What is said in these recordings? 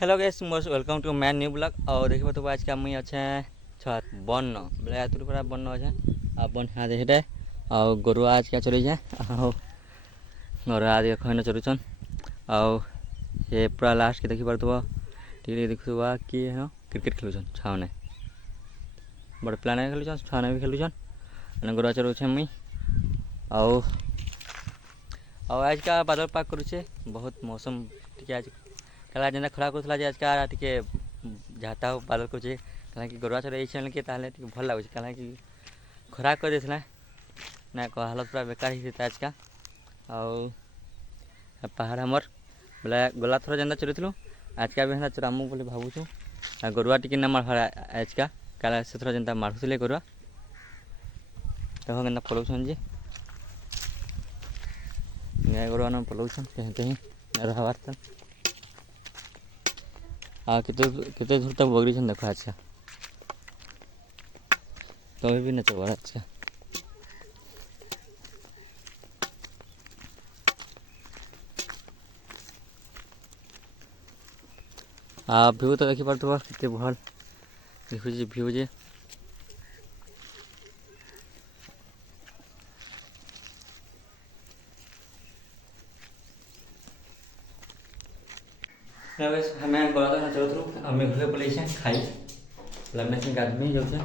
Hello guys most welcome to man new blog. और देखिए तो आज के मुई अच्छे छत बन बोले तुर पूरा बन अच्छे आ बन हाँ देखते और गोरु आज क्या चलुचे और आज खन चलुचन आउ ये पूरा लास्ट के देखी पार्थ टी देखुवा कि क्रिकेट खेलुचन छाने बड़ प्लान खेलुचन छाने भी खेलुचन गोरुआ चलुचे मुई आउ आज का बादल पाक करुचे बहुत मौसम टी आज कल जेना खरा करूला आज का टे झाटा बादल करुचे कहीं गोरुआ चल के भल लगुच कहीं खरा कर देता ना हालत पूरा बेकार ही आज का पहाड़ हमर बोले गला थर जेना चलुलु आज का भी हेना चरामु बोले भावुँ गोरुआ टी ना मार आज का कल से थोड़ा जेनता मारुले गोरुआ देखो के पलौन जी गाय गोरुआ पलौन कहीं कहीं रहबार कितने दूर तक बगड़ी देखो आज का कभी भी नहीं चल आज का भ्यू तो देखी पार्थ कितने भल देखु भ्यू जे हमें गला तो चलुलु आम घर पलैसे खाई मैं गाधमी जाऊे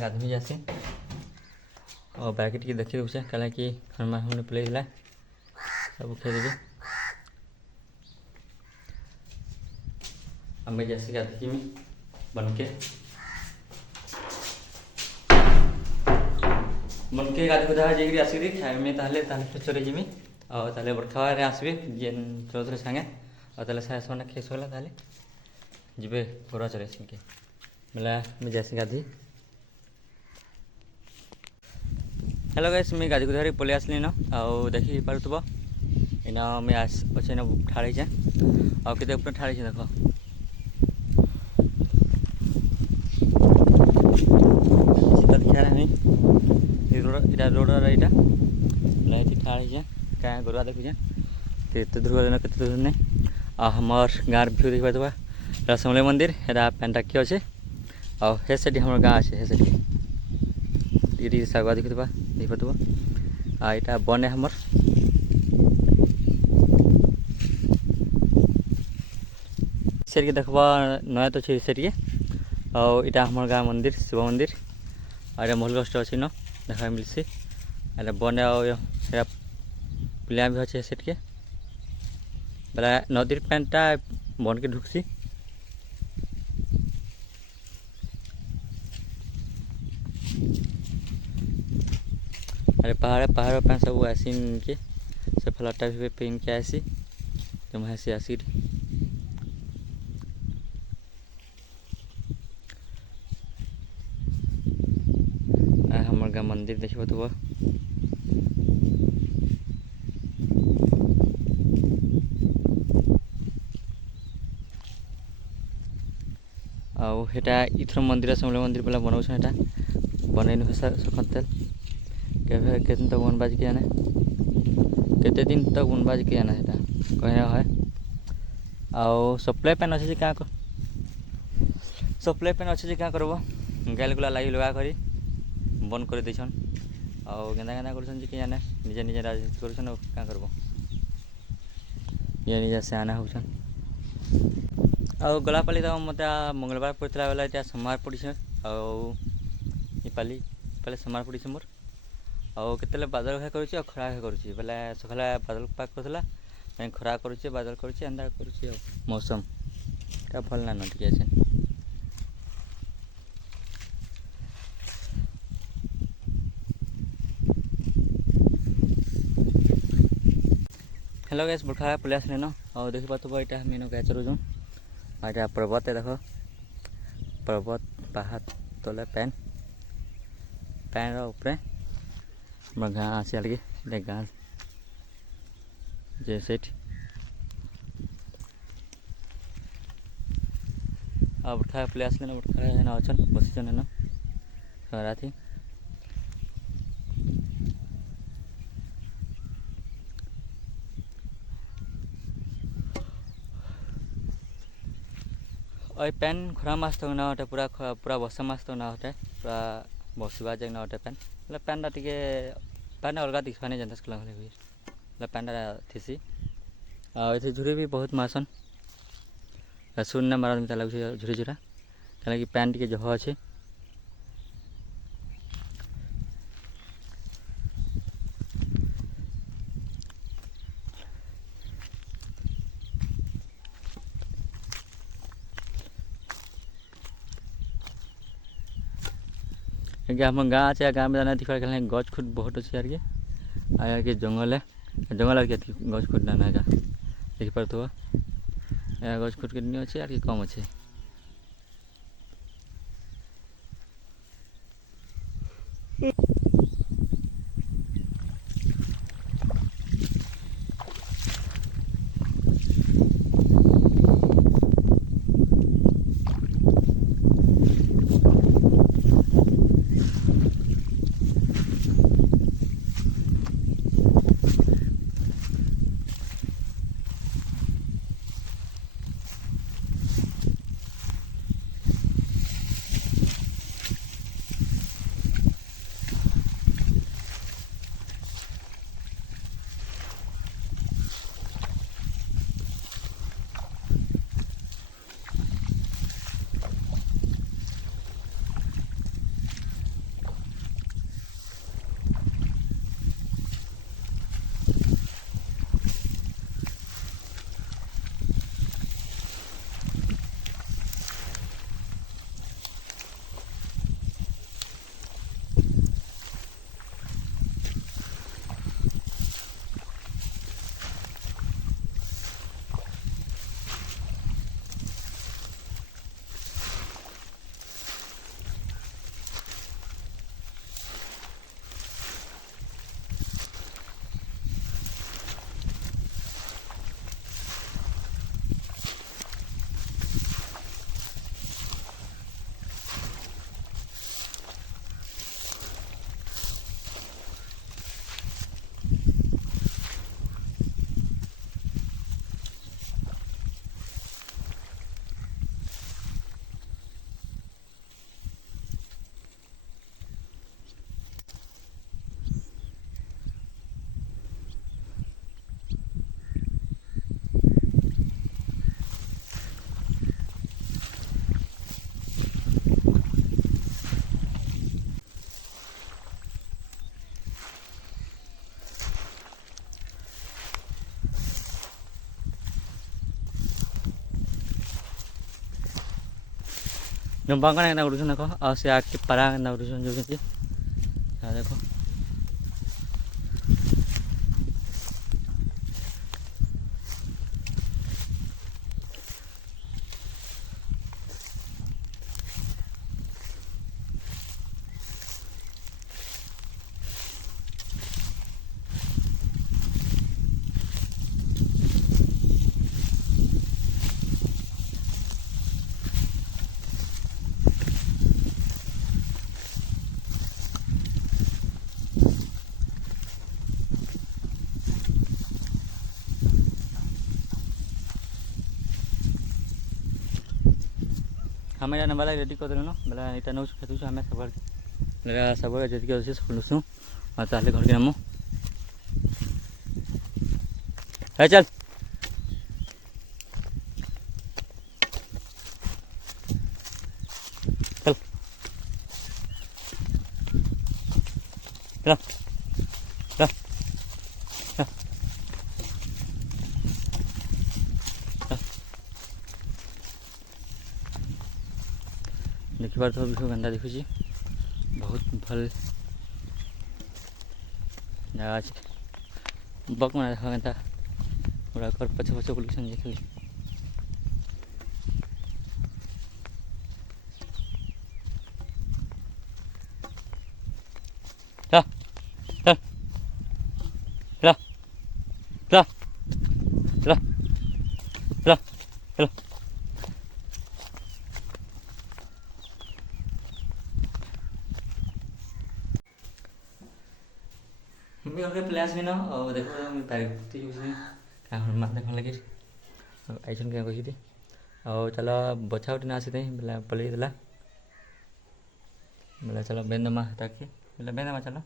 गाधमी जासी और बाकी टी देखी दूसरे कल कि हनुमान हमने पलैला सब खेदेवी आम जासी गाधमी बनके गाधी गुधा जाकि आसिक खाइमी चले जिमी और बड़खा आसबे जेन चलुले सांगे और से खेस गला जी गोरुआ चले के बोले जैसे गाधी हेलो गाइस मैं गाधी गुधारी पलि आसली न आउ देखी पार्थुब इना मैं अच्छे ठाड़ी आउ के ऊपर ठाड़ी देख देखा इटा रोड यहाँ ठाड़ी क्या गोरुआ देखुचे तो दूर दिन के दूर नहीं हमार गाँव भ्यू देख पार्थ समले मंदिर है पेंटाक्षी अच्छे और हे साइड हमारे गाँव अच्छे हे साइड सागुआ देखी देख पार्थ यहाँ बन हमर साइड के देखा नया तो अच्छे साइड के और यहाँ हमार गाँव मंदिर शिव मंदिर और महल गस्ट अच्छी न देखा मिलसी बन प्लेया भी अच्छे साइड के बोले नदीर पेंटा बन के ढुकसी अरे पहाड़ पे सब आसी के से फ्लटा भी पेन के आसी तो वहाँ से आसी हमार गाँव मंदिर देखो तो आटा इथर मंदिर समले मंदिर बोला बनाऊँ बनई नुह सखनतेल के तक बनबाज के आने केते दिन तक बनबाज के आना है कहना है आउ सप्लाई पैन अच्छे क्या सप्लाई पैन अच्छे क्या करब गाइल गुला लगी लगा कर बंद कर देछन आउ गेंदा गेंदा कर जाने निजे निजे राजनीति कर क्या करब ये निजे से आना होछन और गला पाली तो मत मंगलवार पड़ता बेला इतना समार पड़ी पाली पहले समार पड़ी मोर और केतले बादल घा कर खरा घा कर बोले सकाले बादल पाक कर खरा कर बादल कर मौसम का भल ना न टे हेलो गैस बड़खा पलि आसले न और देखी पार्थ यहाँ मीन गाय चलुँ यहाँ पर्वत देख पर्वत पहाड़ तले पैन पैन ऊपर गाँ आसी लगे गाँ जैसे बड़खा पलि आसले न बड़खा अच्छा बसीचन हेन राति और पैन खरा मास तक ना हटे पूरा पूरा बसा मास तक ना हटे पूरा बसवा जाक ना हटे पैन मतलब पैनटा टिके पैन अलग दिखवाने जनता स्कूल मतलब पैनटा थीसी ये झुरी भी बहुत मासन शून्य मारा मिता लगे झुरी झुरा कहीं पैन टी जह अच्छे हम गाँव अच्छे गाँव में जाना दिखा गच खुट बहुत अच्छे यार के जंगल है जंगल और गच खुट ना देखी पार तो गच खुट के नहीं अच्छे यार कम अच्छे जंपांग ना उड़ून देखो और से आके पारा ना उड़ून जो देखो हमें जाने वाला रेडी कर देना बोला इटा नौ खेतु हमें सब जी अच्छे सब लुसु और ताले घर के नामो है चल चल चल चल देखी पार तो विषय गंदा देखुची बहुत भल जगह अच्छे बक मना देखा गंदा पूरा कर पछे पछे बुलूसन देखली ला ला ला ला ला ला ला मैं और प्लेस भी ना और देखो मैं तारीख यूज क्या मारने को लगे आइसन क्या कही थी ଆଉ ଚାଲ ବଛା ଉଠି ନା ଆସିଥାଏ ବେଲେ ପଲେଇ ଦେଲା ବେଲେ ଚାଲ ବେନ୍ଦମା ତାକେ ବେଲେ ବେନ୍ଦମା ଚାଲ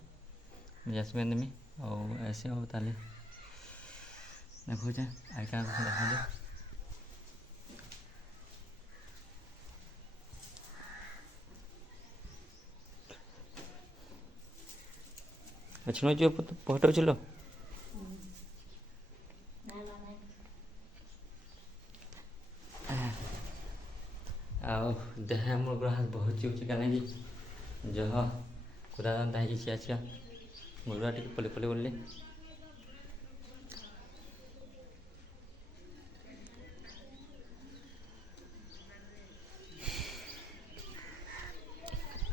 ଜେସ୍ ବେନ୍ଦମି ଆଉ ऐसे हो ताले देखुचे आई क्या देखा अच्छे जो फोटो चलो ଆଉ ଦେହ ମୋର ପୁରା ବହୁତ ଚିଉଚି କାହିଁକି ଜହ କୁଦା ଦାନ୍ତ ହେଇକି ଆସିକା ଗୋରୁଆ ଟିକେ ପଲି ପଲି ବୋଲିଲେ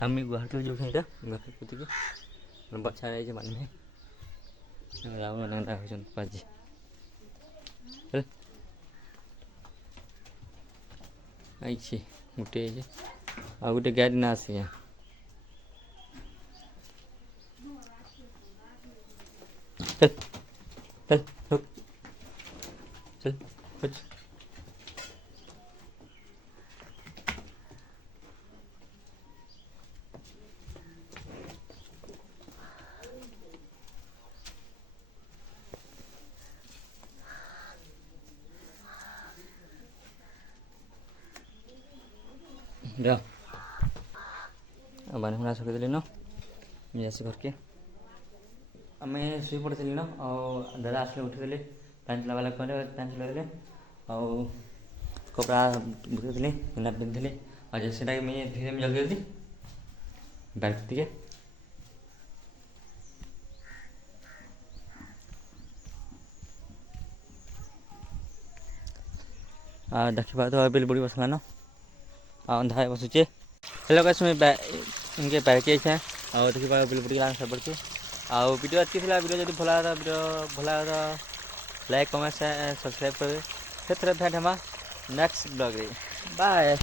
আমি গুৱাহাটী যাওঁ সেইটা গুৱাহাটী পুতিকে বচ্চা যাইছে মানুহে ରାମ ନାନ୍ଦା ହେଉଛନ୍ତି ପାଜି ଆଇଛି ଗୋଟେ ହେଇଛି ଆଉ ଗୋଟେ ଗାଡ଼ି ନା ଆସି चल चल रुक चल कुछ बानी हुना सकेदेली न जैसे करके आम शुई पड़ी न दादा आसले उठीदेले पैंट चलावाला कहले पैंट चलाइले कपड़ा बुझेदेली ना पिंधली और जैसे मुझे धीरे में जगेदी बैठ दिए देखा तो बिल बुड़ी बसला न अंधा बसुचे हेलो गाइस मैं इनके बैठ है और देखिए बिल बुड़ी सब पड़े आउ वीडियो अच्छी थी वीडियो जब भला वीडियो भला लाइक कमेंट सब्सक्राइब करेंगे फिर भेंट हमारा नेक्स्ट ब्लॉग बाय।